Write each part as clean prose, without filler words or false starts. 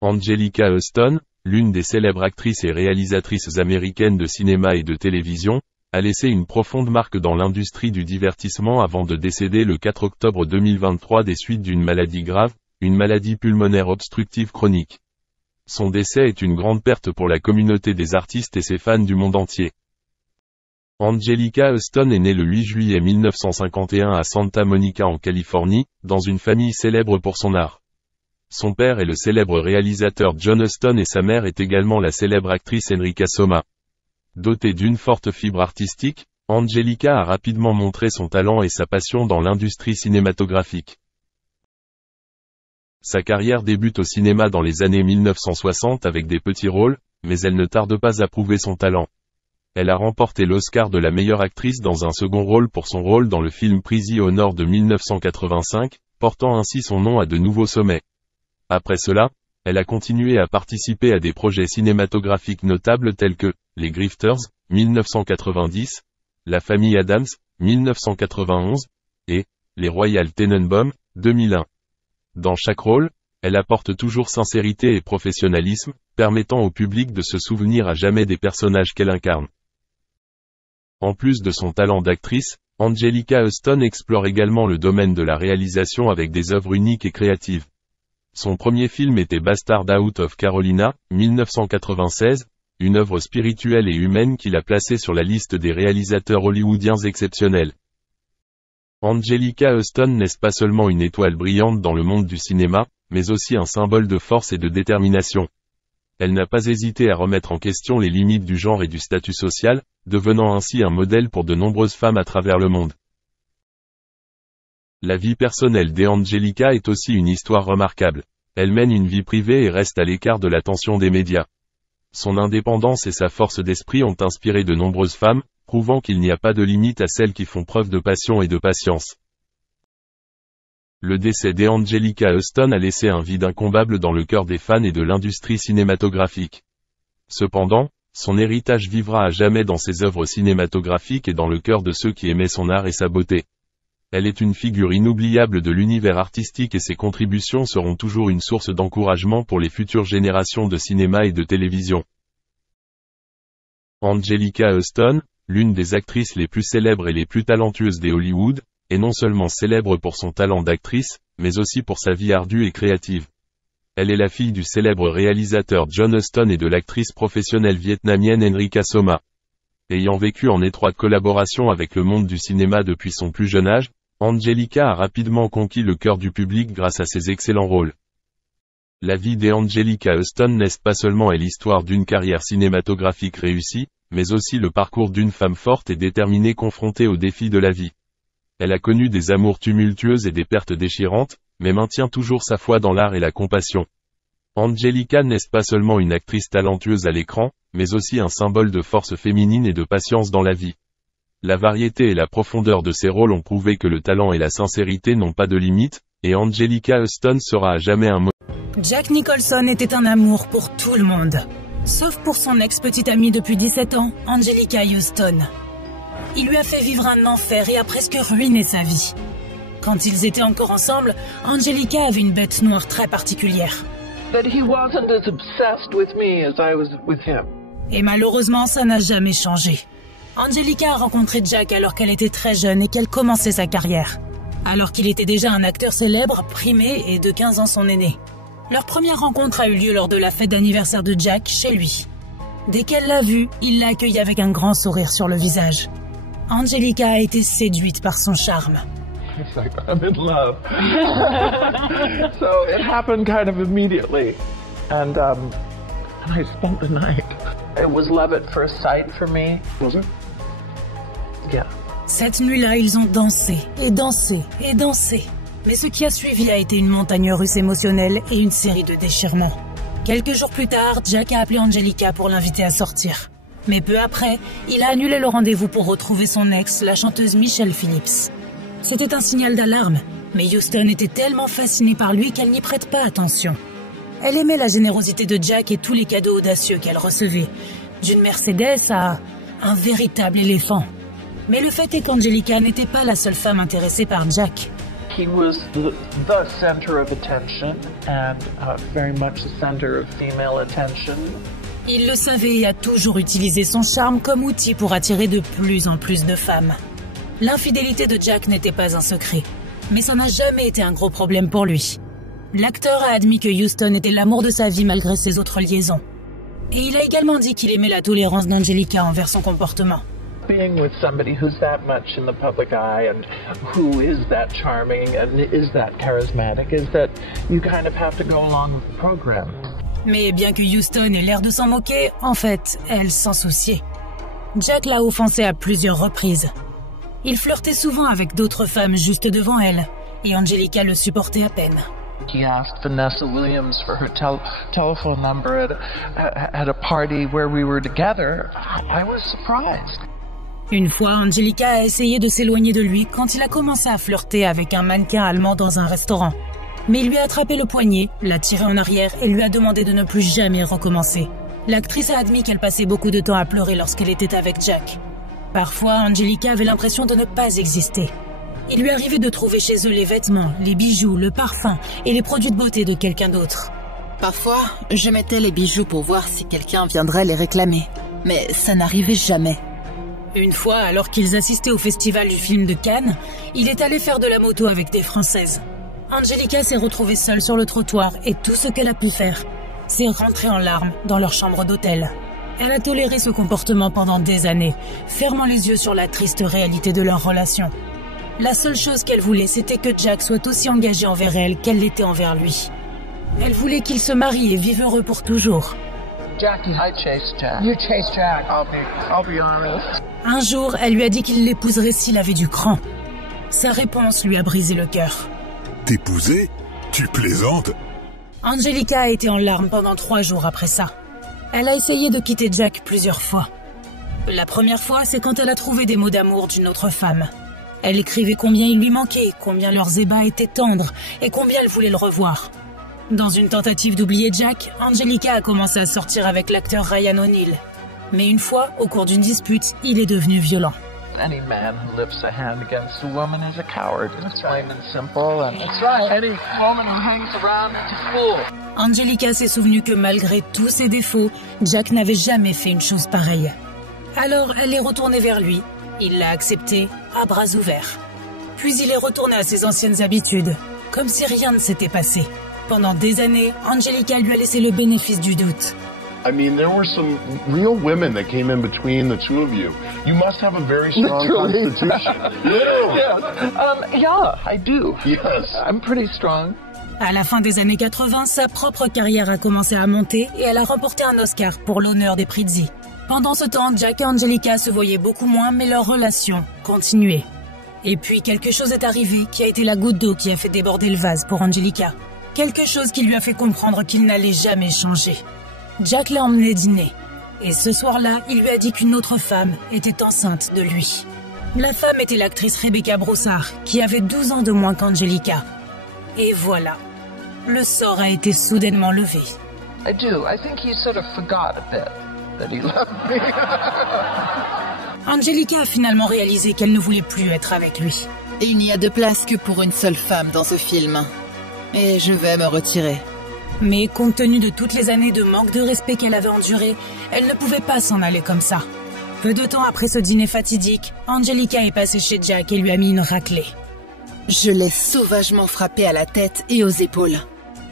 Anjelica Huston, l'une des célèbres actrices et réalisatrices américaines de cinéma et de télévision, a laissé une profonde marque dans l'industrie du divertissement avant de décéder le 4 octobre 2023 des suites d'une maladie grave, une maladie pulmonaire obstructive chronique. Son décès est une grande perte pour la communauté des artistes et ses fans du monde entier. Anjelica Huston est née le 8 juillet 1951 à Santa Monica en Californie, dans une famille célèbre pour son art. Son père est le célèbre réalisateur John Huston et sa mère est également la célèbre actrice Enrica Soma. Dotée d'une forte fibre artistique, Anjelica a rapidement montré son talent et sa passion dans l'industrie cinématographique. Sa carrière débute au cinéma dans les années 1960 avec des petits rôles, mais elle ne tarde pas à prouver son talent. Elle a remporté l'Oscar de la meilleure actrice dans un second rôle pour son rôle dans le film Prisi au Nord de 1985, portant ainsi son nom à de nouveaux sommets. Après cela, elle a continué à participer à des projets cinématographiques notables tels que Les Grifters, 1990, La Famille Adams, 1991, et Les Royal Tenenbaums, 2001. Dans chaque rôle, elle apporte toujours sincérité et professionnalisme, permettant au public de se souvenir à jamais des personnages qu'elle incarne. En plus de son talent d'actrice, Anjelica Huston explore également le domaine de la réalisation avec des œuvres uniques et créatives. Son premier film était Bastard Out of Carolina, 1996, une œuvre spirituelle et humaine qui l'a placée sur la liste des réalisateurs hollywoodiens exceptionnels. Anjelica Huston n'est pas seulement une étoile brillante dans le monde du cinéma, mais aussi un symbole de force et de détermination. Elle n'a pas hésité à remettre en question les limites du genre et du statut social, devenant ainsi un modèle pour de nombreuses femmes à travers le monde. La vie personnelle d'Anjelica est aussi une histoire remarquable. Elle mène une vie privée et reste à l'écart de l'attention des médias. Son indépendance et sa force d'esprit ont inspiré de nombreuses femmes, prouvant qu'il n'y a pas de limite à celles qui font preuve de passion et de patience. Le décès d'Anjelica Huston a laissé un vide incommensurable dans le cœur des fans et de l'industrie cinématographique. Cependant, son héritage vivra à jamais dans ses œuvres cinématographiques et dans le cœur de ceux qui aimaient son art et sa beauté. Elle est une figure inoubliable de l'univers artistique et ses contributions seront toujours une source d'encouragement pour les futures générations de cinéma et de télévision. Anjelica Huston, l'une des actrices les plus célèbres et les plus talentueuses des Hollywood, est non seulement célèbre pour son talent d'actrice, mais aussi pour sa vie ardue et créative. Elle est la fille du célèbre réalisateur John Huston et de l'actrice professionnelle vietnamienne Enrica Soma. Ayant vécu en étroite collaboration avec le monde du cinéma depuis son plus jeune âge, Anjelica a rapidement conquis le cœur du public grâce à ses excellents rôles. La vie d'Anjelica Huston n'est pas seulement l'histoire d'une carrière cinématographique réussie, mais aussi le parcours d'une femme forte et déterminée confrontée aux défis de la vie. Elle a connu des amours tumultueuses et des pertes déchirantes, mais maintient toujours sa foi dans l'art et la compassion. Anjelica n'est pas seulement une actrice talentueuse à l'écran, mais aussi un symbole de force féminine et de patience dans la vie. La variété et la profondeur de ses rôles ont prouvé que le talent et la sincérité n'ont pas de limite, et Anjelica Huston sera à jamais un Jack Nicholson était un amour pour tout le monde. Sauf pour son ex-petite amie depuis 17 ans, Anjelica Huston. Il lui a fait vivre un enfer et a presque ruiné sa vie. Quand ils étaient encore ensemble, Anjelica avait une bête noire très particulière. Et malheureusement, ça n'a jamais changé. Anjelica a rencontré Jack alors qu'elle était très jeune et qu'elle commençait sa carrière. Alors qu'il était déjà un acteur célèbre, primé et de 15 ans son aîné. Leur première rencontre a eu lieu lors de la fête d'anniversaire de Jack chez lui. Dès qu'elle l'a vu, il l'a accueilli avec un grand sourire sur le visage. Anjelica a été séduite par son charme. It's like, I'm in love. So it happened kind of immediately. And I spent the night. It was love at first sight for me. Was it? Yeah. Cette nuit-là, ils ont dansé, et dansé, et dansé. Mais ce qui a suivi a été une montagne russe émotionnelle et une série de déchirements. Quelques jours plus tard, Jack a appelé Anjelica pour l'inviter à sortir. Mais peu après, il a annulé le rendez-vous pour retrouver son ex, la chanteuse Michelle Phillips. C'était un signal d'alarme, mais Huston était tellement fascinée par lui qu'elle n'y prête pas attention. Elle aimait la générosité de Jack et tous les cadeaux audacieux qu'elle recevait, d'une Mercedes à un véritable éléphant. Mais le fait est qu'Anjelica n'était pas la seule femme intéressée par Jack. he was the center of attention and very much the center of female attention. Il le savait et a toujours utilisé son charme comme outil pour attirer de plus en plus de femmes. L'infidélité de Jack n'était pas un secret, mais ça n'a jamais été un gros problème pour lui. L'acteur a admis que Houston était l'amour de sa vie malgré ses autres liaisons. Et il a également dit qu'il aimait la tolérance d'Angelica envers son comportement. Being with somebody who's that much in the public eye and who is that charming and is that charismatic is that you kind of have to go along with the program. Mais bien que Houston ait l'air de s'en moquer, en fait, elle s'en souciait. Jack l'a offensée à plusieurs reprises. Il flirtait souvent avec d'autres femmes juste devant elle, et Angelica le supportait à peine. He asked Vanessa Williams for her telephone number at a party where we were together. I was surprised. Une fois, Angelica a essayé de s'éloigner de lui quand il a commencé à flirter avec un mannequin allemand dans un restaurant. Mais il lui a attrapé le poignet, l'a tiré en arrière et lui a demandé de ne plus jamais recommencer. L'actrice a admis qu'elle passait beaucoup de temps à pleurer lorsqu'elle était avec Jack. Parfois, Angelica avait l'impression de ne pas exister. Il lui arrivait de trouver chez eux les vêtements, les bijoux, le parfum et les produits de beauté de quelqu'un d'autre. Parfois, je mettais les bijoux pour voir si quelqu'un viendrait les réclamer. Mais ça n'arrivait jamais. Une fois, alors qu'ils assistaient au festival du film de Cannes, il est allé faire de la moto avec des Françaises. Angelica s'est retrouvée seule sur le trottoir et tout ce qu'elle a pu faire, c'est rentrer en larmes dans leur chambre d'hôtel. Elle a toléré ce comportement pendant des années, fermant les yeux sur la triste réalité de leur relation. La seule chose qu'elle voulait, c'était que Jack soit aussi engagé envers elle qu'elle l'était envers lui. Elle voulait qu'ils se marient et vivent heureux pour toujours. Jackie, I chased Jack. You chased Jack. I'll be honest. Un jour, elle lui a dit qu'il l'épouserait s'il avait du cran. Sa réponse lui a brisé le cœur. T'épouser? Tu plaisantes? Angelica a été en larmes pendant 3 jours après ça. Elle a essayé de quitter Jack plusieurs fois. La première fois, c'est quand elle a trouvé des mots d'amour d'une autre femme. Elle écrivait combien il lui manquait, combien leurs ébats étaient tendres et combien elle voulait le revoir. Dans une tentative d'oublier Jack, Angelica a commencé à sortir avec l'acteur Ryan O'Neal. Mais une fois, au cours d'une dispute, il est devenu violent. Any man who lifts a hand against a woman is a coward. It's plain and simple. And that's right. Any woman who hangs around is a fool. Angelica s'est souvenue que malgré tous ses défauts, Jack n'avait jamais fait une chose pareille. Alors, elle est retournée vers lui. Il l'a accepté à bras ouverts. Puis il est retourné à ses anciennes habitudes, comme si rien ne s'était passé. Pendant des années, Angelica lui a laissé le bénéfice du doute. I mean, there were some real women that came in between the two of you. You must have a very strong constitution. Yes. Yeah, I do. Yes. I'm pretty strong. À la fin des années 80, sa propre carrière a commencé à monter et elle a remporté un Oscar pour l'honneur des Prizzi. Pendant ce temps, Jack et Angelica se voyaient beaucoup moins, mais leur relation continuait. Et puis quelque chose est arrivé qui a été la goutte d'eau qui a fait déborder le vase pour Angelica. Quelque chose qui lui a fait comprendre qu'il n'allait jamais changer. Jack l'a emmené dîner. Et ce soir-là, il lui a dit qu'une autre femme était enceinte de lui. La femme était l'actrice Rebecca Broussard, qui avait 12 ans de moins qu'Angelica. Et voilà. Le sort a été soudainement levé. I do. I think he sort of forgot a bit that he loved me. Angelica a finalement réalisé qu'elle ne voulait plus être avec lui. Et il n'y a de place que pour une seule femme dans ce film. Et je vais me retirer. Mais compte tenu de toutes les années de manque de respect qu'elle avait enduré, elle ne pouvait pas s'en aller comme ça. Peu de temps après ce dîner fatidique, Angelica est passée chez Jack et lui a mis une raclée. Je l'ai sauvagement frappé à la tête et aux épaules.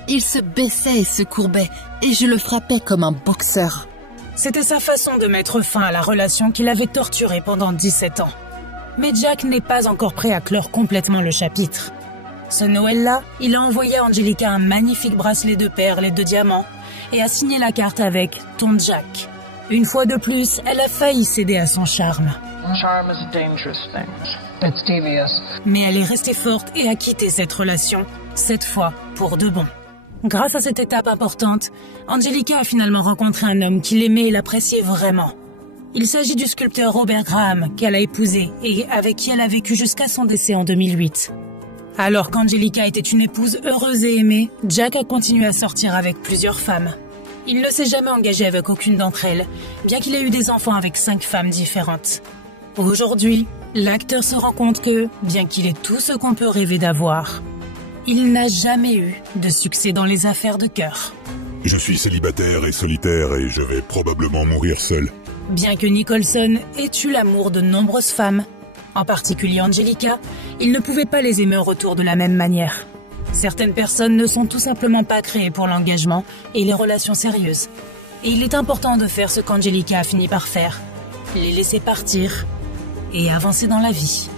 Il se baissait et se courbait, et je le frappais comme un boxeur. C'était sa façon de mettre fin à la relation qu'il avait torturée pendant 17 ans. Mais Jack n'est pas encore prêt à clore complètement le chapitre. Ce Noël-là, il a envoyé à Angelica un magnifique bracelet de perles et de diamants et a signé la carte avec « Ton Jack ». Une fois de plus, elle a failli céder à son charme. Charm is a dangerous thing. It's devious. Mais elle est restée forte et a quitté cette relation, cette fois pour de bon. Grâce à cette étape importante, Angelica a finalement rencontré un homme qui l'aimait et l'appréciait vraiment. Il s'agit du sculpteur Robert Graham, qu'elle a épousé et avec qui elle a vécu jusqu'à son décès en 2008. Alors qu'Angelica était une épouse heureuse et aimée, Jack a continué à sortir avec plusieurs femmes. Il ne s'est jamais engagé avec aucune d'entre elles, bien qu'il ait eu des enfants avec 5 femmes différentes. Aujourd'hui, l'acteur se rend compte que, bien qu'il ait tout ce qu'on peut rêver d'avoir, il n'a jamais eu de succès dans les affaires de cœur. Je suis célibataire et solitaire et je vais probablement mourir seul. Bien que Nicholson ait eu l'amour de nombreuses femmes, en particulier Angelica, il ne pouvait pas les aimer en retour de la même manière. Certaines personnes ne sont tout simplement pas créées pour l'engagement et les relations sérieuses. Et il est important de faire ce qu'Angelica a fini par faire, les laisser partir et avancer dans la vie.